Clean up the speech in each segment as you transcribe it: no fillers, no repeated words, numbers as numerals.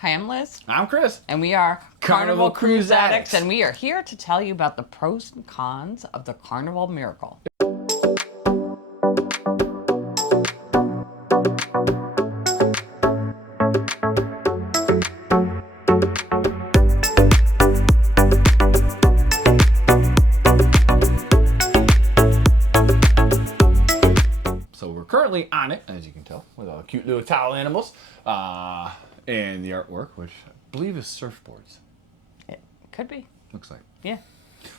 Hi, I'm Liz. I'm Chris. And we are Carnival Cruise Addicts. And we are here to tell you about the pros and cons of the Carnival Miracle. So we're currently on it, as you can tell, with all cute little towel animals. And the artwork, which I believe is surfboards. It could be. Looks like. Yeah.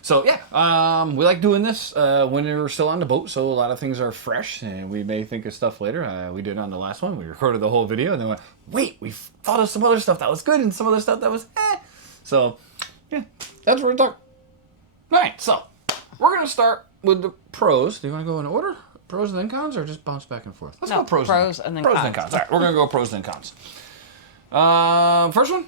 So yeah, we like doing this when we're still on the boat, so a lot of things are fresh, and we may think of stuff later. We did on the last one. We recorded the whole video, and then went, wait, we thought of some other stuff that was good, and some other stuff that was eh. So, yeah, that's what we're talking. All right, so we're going to start with the pros. Do you want to go in order? Pros and then cons, or just bounce back and forth? Let's go pros and then pros cons. And cons. All right, we're going to go pros and cons. First one,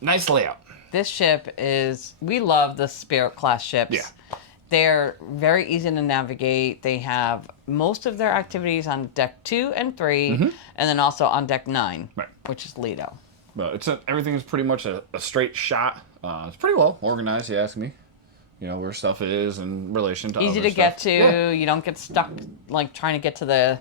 nice layout. This ship is, we love the Spirit class ships. Yeah. They're very easy to navigate. They have most of their activities on deck 2 and 3, and then also on deck 9, Right. which is Lido. But everything is pretty much a straight shot. It's pretty well organized, you ask me. You know, where stuff is in relation to Easy other to get stuff. to. Yeah. You don't get stuck like trying to get to the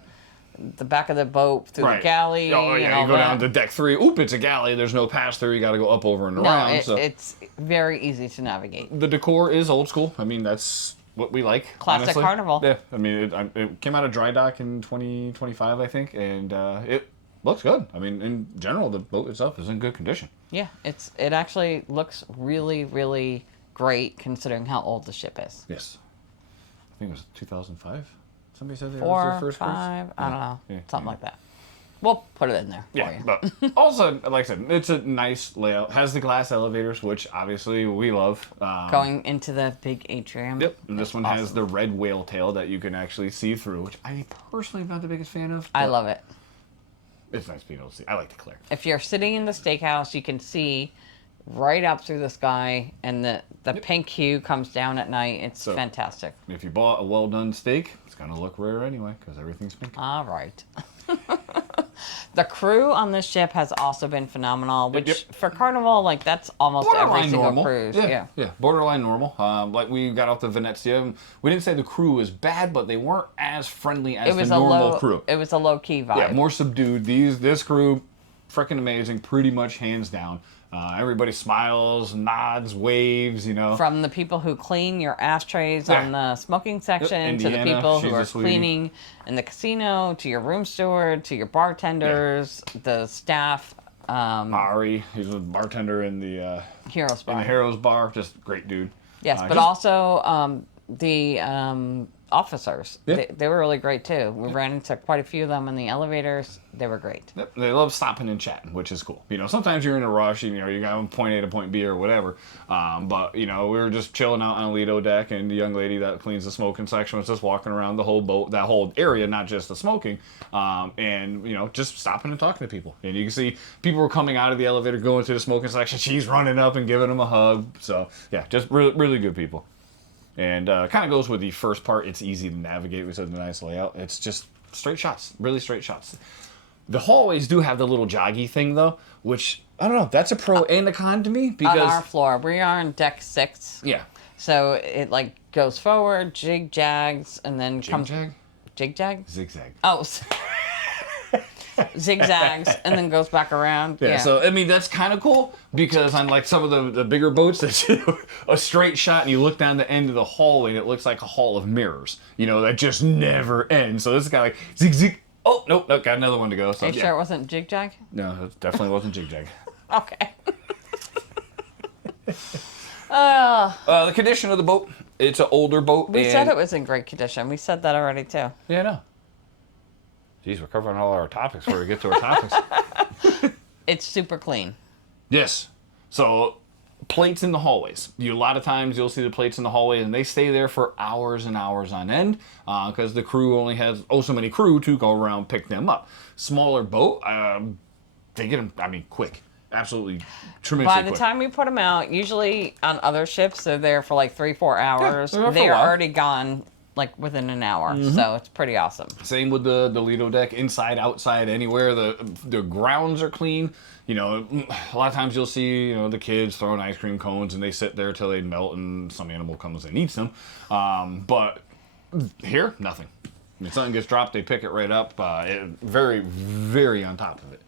back of the boat through the galley. Oh, yeah, you go down to deck 3. Oop, it's a galley. There's no pass through. You got to go up, over, and around. No, it's very easy to navigate. The decor is old school. I mean, that's what we like. Classic honestly. Carnival. Yeah, I mean, it came out of dry dock in 2025, I think, and it looks good. I mean, in general, the boat itself is in good condition. Yeah, it actually looks really, really great considering how old the ship is. Yes. I think it was 2005. Somebody said that 4, was their first 5, cruise? I don't know. Yeah, Something like that. We'll put it in there for Yeah, you. but also, like I said, it's a nice layout. Has the glass elevators, which obviously we love. Going into the big atrium. Yep, and this one awesome. has the red whale tail that you can actually see through, which I personally am not the biggest fan of. I love it. It's nice being able to see. I like the glare. If you're sitting in the steakhouse, you can see right up through the sky, and the pink hue comes down at night. It's fantastic. If you bought a well-done steak, it's going to look rare anyway, because everything's pink. All right. The crew on this ship has also been phenomenal, which for Carnival, like that's almost every single normal. cruise. Yeah, borderline normal. Like we got off the Venezia, we didn't say the crew was bad, but they weren't as friendly as the normal crew. It was a low-key vibe. Yeah, more subdued. This crew, freaking amazing, pretty much hands down. Everybody smiles, nods, waves, you know. From the people who clean your ashtrays on the smoking section to the Indiana, people who she's are a sweetie. cleaning in the casino, to your room steward, to your bartenders, the staff. Ari, he's a bartender in the Heroes Bar. in the Heroes Bar, just great dude. Yes, but also the officers. Yep. They were really great too. We ran into quite a few of them in the elevators. They were great. Yep, they love stopping and chatting, which is cool. You know, sometimes you're in a rush, you know, you got from point A to point B or whatever. But, you know, we were just chilling out on a Lido deck, and the young lady that cleans the smoking section was just walking around the whole boat, that whole area, not just the smoking, and, you know, just stopping and talking to people. And you can see people were coming out of the elevator, going to the smoking section. She's running up and giving them a hug. So, yeah, just really, really good people. And kind of goes with the first part. It's easy to navigate with a nice layout. It's just straight shots, really straight shots. The hallways do have the little joggy thing, though, which, I don't know, that's a pro and a con to me. Because on our floor, we are on deck 6. Yeah. So it like goes forward, jig-jags, and then comes... Jig-jag? Zigzag. Oh, zigzags, and then goes back around. Yeah, so, I mean, that's kind of cool, because on, like, some of the bigger boats, that's a straight shot, and you look down the end of the hallway, and it looks like a hall of mirrors, you know, that just never ends. So this is kind of like, zig, zig. Oh, nope, got another one to go. So, Are you sure it wasn't jig-jag? No, it definitely wasn't jig-jag. Okay. The condition of the boat, it's an older boat. We said it was in great condition. We said that already, too. Yeah, I know. Jeez, we're covering all our topics before we get to our topics. It's super clean. Yes. So, plates in the hallways. A lot of times you'll see the plates in the hallway, and they stay there for hours and hours on end, because the crew only has so many crew to go around pick them up. Smaller boat, they get them, I mean, quick. Absolutely tremendously By the time we put them out, usually on other ships, they're there for like 3-4 hours. they're there for a They're while. already gone like within an hour. So it's pretty awesome. Same with the Lido deck, inside, outside, anywhere. The grounds are clean. You know, a lot of times you'll see, you know, the kids throwing ice cream cones and they sit there till they melt and some animal comes and eats them. But here, nothing. If something gets dropped, they pick it right up. Very, very on top of it.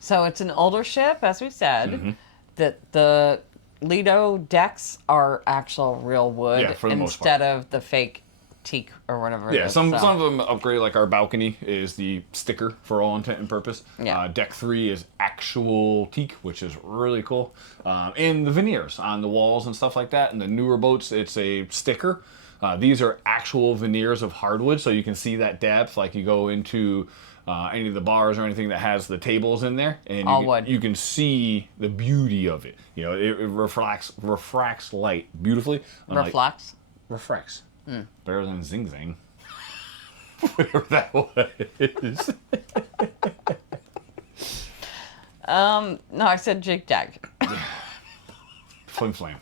So it's an older ship, as we said. That the Lido decks are actual real wood for the most instead part. of the fake teak or whatever it is. Some of them upgrade, like our balcony is the sticker for all intent and purpose. Yeah. Deck 3 is actual teak, which is really cool. And the veneers on the walls and stuff like that. And the newer boats, it's a sticker. These are actual veneers of hardwood, so you can see that depth. Like you go into any of the bars or anything that has the tables in there, and you can see the beauty of it. You know, it refracts light beautifully. Reflects? Refracts. Better than Zing Zang. Whatever that was. No, I said jig jag. Flim Flam.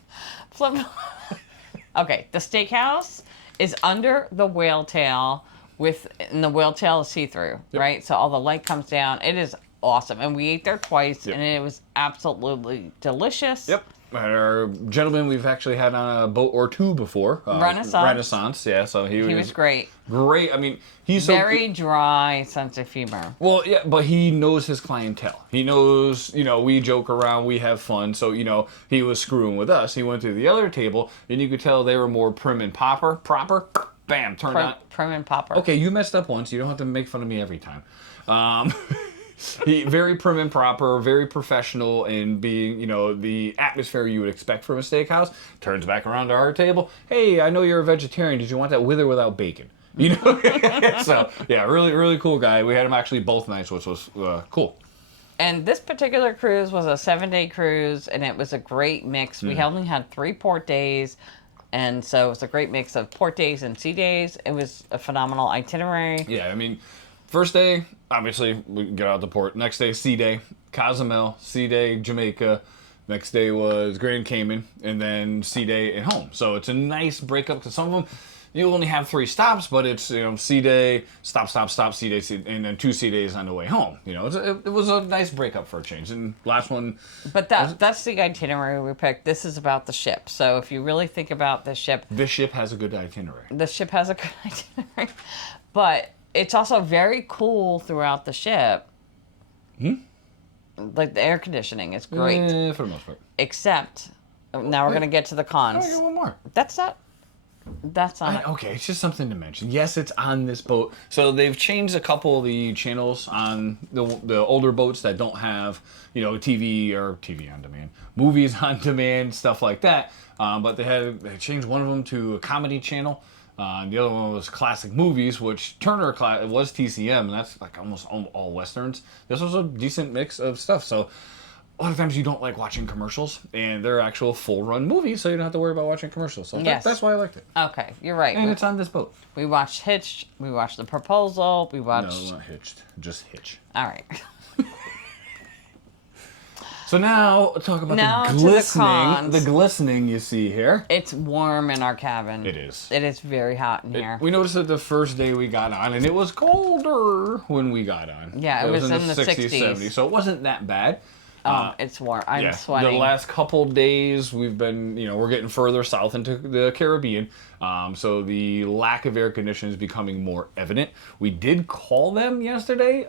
Okay, the Steakhouse is under the whale tail, and the whale tail is see-through, right? So all the light comes down. It is awesome, and we ate there twice, and it was absolutely delicious. Yep. Our gentleman we've actually had on a boat or two before. Renaissance, yeah. So he was great. Great. I mean, he's very dry sense of humor. Well, yeah, but he knows his clientele. He knows, you know, we joke around, we have fun. So, you know, he was screwing with us. He went to the other table, and you could tell they were more prim and proper. Bam, turned on. Prim and proper. Okay, you messed up once. You don't have to make fun of me every time. He very prim and proper, very professional in being, you know, the atmosphere you would expect from a steakhouse. Turns back around to our table. Hey, I know you're a vegetarian. Did you want that with or without bacon? You know? So, yeah, really, really cool guy. We had him actually both nights, which was cool. And this particular cruise was a 7-day cruise, and it was a great mix. We only had 3 port days, and so it was a great mix of port days and sea days. It was a phenomenal itinerary. Yeah, I mean, first day, obviously, we get out the port. Next day, sea day, Cozumel. Sea day, Jamaica. Next day was Grand Cayman, and then sea day and home. So it's a nice breakup, because some of them, you only have 3 stops, but it's, you know, sea day, stop, sea day, and then 2 sea days on the way home. You know, it was a nice breakup for a change. And last one... But that's the itinerary we picked. This is about the ship. So if you really think about the ship... This ship has a good itinerary. The ship has a good itinerary. But it's also very cool throughout the ship. Like the air conditioning is great. Yeah, for the most part. Except, now we're going to get to the cons. I got one more. That's on it. Okay, it's just something to mention. Yes, it's on this boat. So they've changed a couple of the channels on the older boats that don't have, you know, TV on demand, movies on demand, stuff like that. But they changed one of them to a comedy channel. The other one was classic movies, which Turner was TCM, and that's like almost all westerns. This was a decent mix of stuff. So a lot of times you don't like watching commercials, and they're actual full-run movies, so you don't have to worry about watching commercials. So that's why I liked it. Okay, you're right. And it's on this boat. We watched Hitched. We watched The Proposal. We watched... No, not Hitched. Just Hitch. All right. So now, talk about the glistening. The glistening you see here. It's warm in our cabin. It is. It is very hot in here. We noticed it the first day we got on, and it was colder when we got on. Yeah, it was in the 60s. 70s, so it wasn't that bad. It's warm. I'm sweating. The last couple days we've been, you know, we're getting further south into the Caribbean. So the lack of air conditioning is becoming more evident. We did call them yesterday.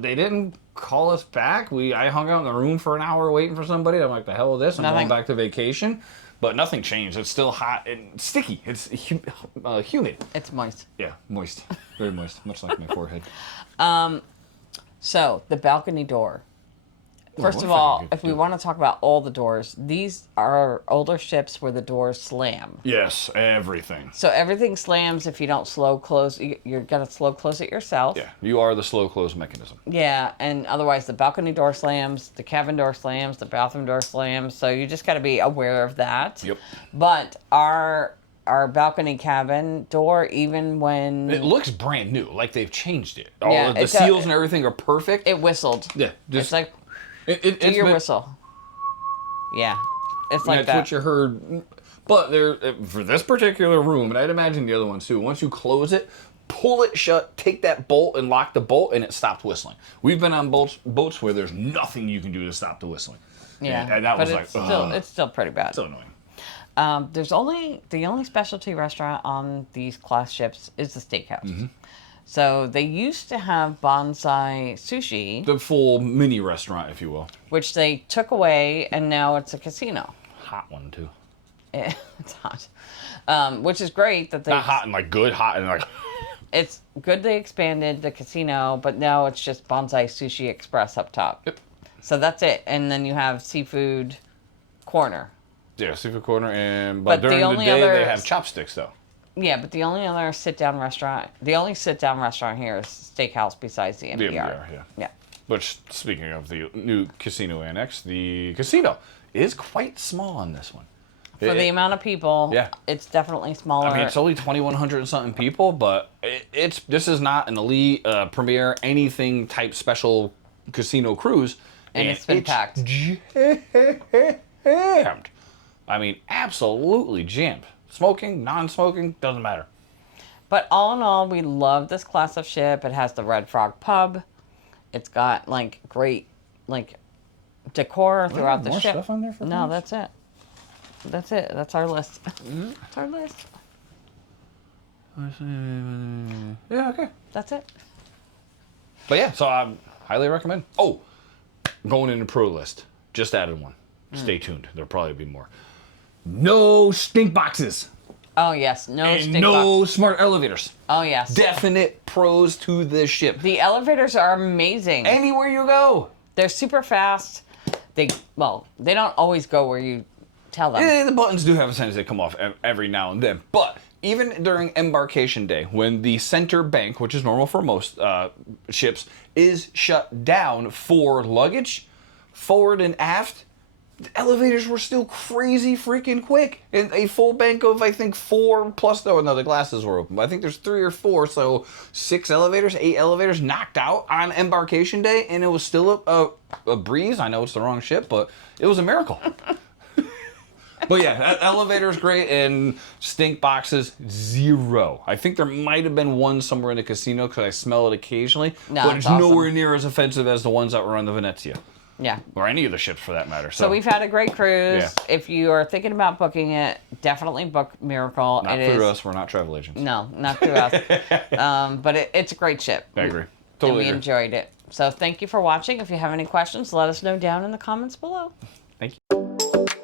They didn't call us back. I hung out in the room for an hour waiting for somebody. I'm like, the hell is this? I'm going back to vacation. But nothing changed. It's still hot and sticky. It's humid. It's moist. Yeah, moist. Very moist. Much like my forehead. So, the balcony door. First of all, if we want to talk about all the doors, these are older ships where the doors slam. Yes, everything. So everything slams if you don't slow close. You're going to slow close it yourself. Yeah, you are the slow close mechanism. Yeah, and otherwise the balcony door slams, the cabin door slams, the bathroom door slams. So you just got to be aware of that. Yep. But our balcony cabin door, even when... It looks brand new, like they've changed it. All the seals and everything are perfect. It whistled. Yeah. It's like... Do your whistle. Yeah. It's like that's what you heard But for this particular room, and I'd imagine the other ones too, once you close it, pull it shut, take that bolt and lock the bolt, and it stopped whistling. We've been on boats where there's nothing you can do to stop the whistling. Yeah, and that but was it's still pretty bad. so annoying. There's the only specialty restaurant on these class ships is the Steakhouse. Mm-hmm. So they used to have bonsai sushi, The full mini restaurant, if you will. which they took away, and now it's a casino. Hot one too. It's hot, which is great that they. Not hot and like good, hot and like. It's good they expanded the casino, but now it's just Bonsai Sushi Express up top. Yep. So that's it, and then you have seafood corner. Yeah, seafood corner, But but the during the only day other- they have chopsticks though. Yeah, but the only sit-down restaurant here is Steakhouse besides the MBR. Yeah. Yeah. Which, speaking of the new casino annex, the casino is quite small on this one. For the amount of people, Yeah. it's definitely smaller. I mean, it's only 2,100 and something people, but this is not an elite, premier, anything type special casino cruise. And it's been packed. Jammed. I mean, absolutely jammed. Smoking, non-smoking, doesn't matter. But all in all, we love this class of ship. It has the Red Frog pub. It's got like great decor throughout the more ship. stuff on there for No, cruise? that's it. That's it. That's our list. That's our list. Yeah, okay. That's it. But yeah, so I highly recommend. Oh, going into pro list. Just added one. Stay tuned. There'll probably be more. No stink boxes. Oh yes, no And stink no box. smart elevators. Oh yes. Definite pros to this ship. The elevators are amazing. Anywhere you go. They're super fast. They don't always go where you tell them. The buttons do have a tendency to come off every now and then. But even during embarkation day, when the center bank, which is normal for most ships, is shut down for luggage, forward and aft, the elevators were still crazy freaking quick. And a full bank of, I think, 4 plus, the glasses were open. But I think there's 3 or 4, so 8 elevators knocked out on embarkation day, and it was still a breeze. I know it's the wrong ship, but it was a miracle. But yeah, that elevator's great, and stink boxes, 0. I think there might have been one somewhere in the casino because I smell it occasionally, but it's awesome. nowhere near as offensive as the ones that were on the Venezia. Yeah. Or any of the ships for that matter. So we've had a great cruise. Yeah. If you are thinking about booking it, definitely book Miracle. Not through us, we're not travel agents. No, not through us. But it's a great ship. I agree. And Totally we agree. enjoyed it. So thank you for watching. If you have any questions, let us know down in the comments below. Thank you.